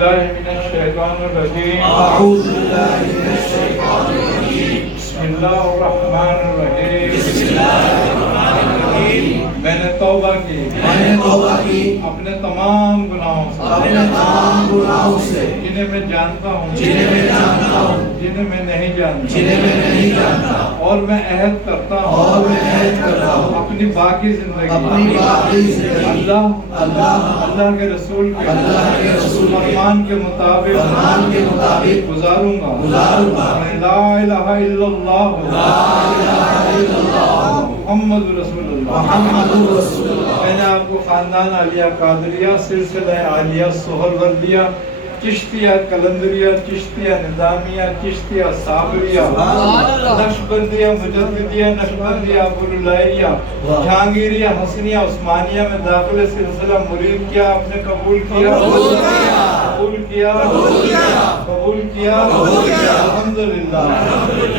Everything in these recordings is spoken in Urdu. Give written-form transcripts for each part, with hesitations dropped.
باللہ من الشیطان الرجیم اعوذ باللہ من الشیطان الرجیم بسم اللہ الرحمن الرحیم بسم اللہ الرحمن الرحیم میں نے توبہ کی اپنے تمام گناہوں سے جنہیں میں جانتا ہوں جنہیں میں نہیں جانتا اور میں عہد کرتا ہوں اپنی باقی زندگی اللہ کے رسول کے فرمان کے مطابق گزاروں گا لا الہ الا اللہ محمد رسول اللہ۔ میں نے آپ کو خاندان عالیہ قادریہ، سلسلہ عالیہ سہروردیہ، چشتیہ قلندریہ، چشتیہ نظامیہ، چشتیہ صابریہ، نقشبندیہ مجددیہ، نقشبندیہ ابواللہیہ، جہانگیریہ حسنیہ عثمانیہ میں داخل سلسلہ مرید کیا، آپ نے قبول کیا الحمدللہ۔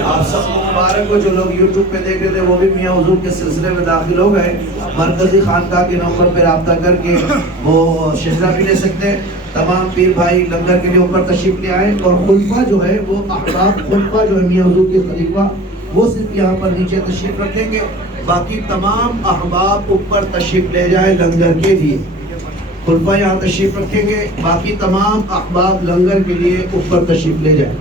آپ سب کو مبارک ہو، جو لوگ یوٹیوب پہ دیکھ رہے تھے وہ بھی میاں حضور کے سلسلے میں داخل ہو گئے۔ مرکزی خانقاہ کے نمبر پہ رابطہ کر کے وہ شجرہ بھی لے سکتے ہیں۔ تمام پیر بھائی لنگر کے لیے اوپر تشریف لے آئے، اور خلفہ جو ہے وہ احباب خلفہ جو ہے میاں حضور کے خلیفہ وہ صرف یہاں پر نیچے تشریف رکھیں گے، باقی تمام احباب اوپر تشریف لے جائیں لنگر کے لیے۔ خلفہ یہاں تشریف رکھیں گے، باقی تمام احباب لنگر کے لیے اوپر تشریف لے جائیں۔